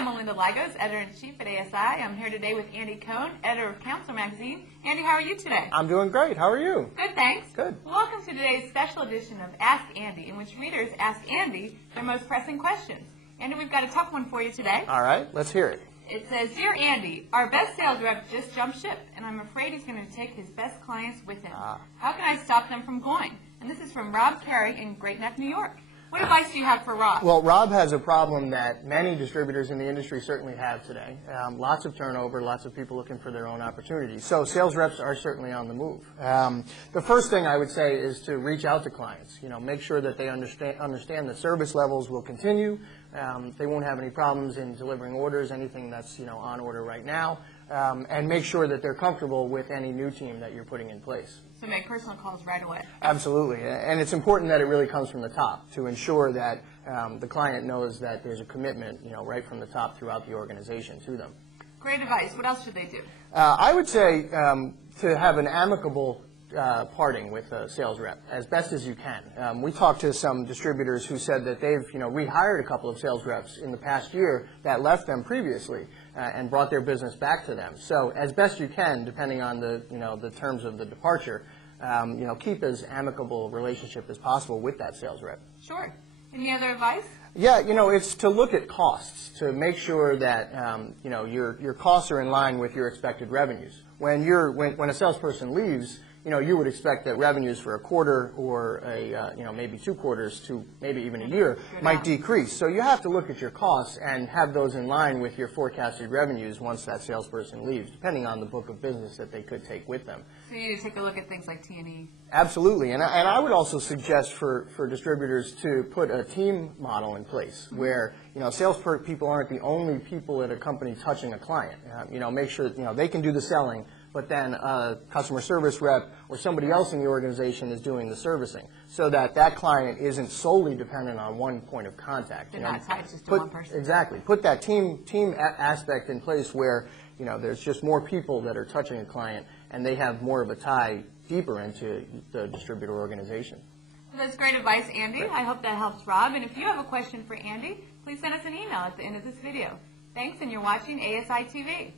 I'm Melinda Lagos, Editor-in-Chief at ASI. I'm here today with Andy Cohen, Editor of Counselor Magazine. Andy, how are you today? I'm doing great. How are you? Good, thanks. Good. Welcome to today's special edition of Ask Andy, in which readers ask Andy their most pressing questions. Andy, we've got a tough one for you today. All right, let's hear it. It says, Dear Andy, our best sales rep just jumped ship, and I'm afraid he's going to take his best clients with him. How can I stop them from going? And this is from Rob Carey in Great Neck, New York. What advice do you have for Rob? Well, Rob has a problem that many distributors in the industry certainly have today. Lots of turnover, lots of people looking for their own opportunities. So sales reps are certainly on the move. The first thing I would say is to reach out to clients. Make sure that they understand that service levels will continue. They won't have any problems in delivering orders, anything that's on order right now, and make sure that they're comfortable with any new team that you're putting in place. So make personal calls right away. Absolutely, and it's important that it really comes from the top to ensure that the client knows that there's a commitment, right from the top throughout the organization to them. Great advice. What else should they do? I would say to have an amicable parting with a sales rep as best as you can. We talked to some distributors who said that they've rehired a couple of sales reps in the past year that left them previously and brought their business back to them. So as best you can, depending on the terms of the departure, keep as amicable a relationship as possible with that sales rep. Sure. Any other advice? Yeah, it's to look at costs, to make sure that your costs are in line with your expected revenues. When a salesperson leaves, you would expect that revenues for a quarter or maybe 2 quarters to maybe even a year might decrease. So you have to look at your costs and have those in line with your forecasted revenues once that salesperson leaves, depending on the book of business that they could take with them. So you need to take a look at things like T&E. Absolutely, and I would also suggest for distributors to put a team model in place where salespeople aren't the only people at a company touching a client. Make sure they can do the selling, but then a customer service rep or somebody else in the organization is doing the servicing, so that that client isn't solely dependent on one point of contact. They're not tied just to one person. Exactly. Put that team aspect in place where there's just more people that are touching a client, and they have more of a tie deeper into the distributor organization. Well, that's great advice, Andy. I hope that helps Rob. And if you have a question for Andy, please send us an email at the end of this video. Thanks, and you're watching ASI TV.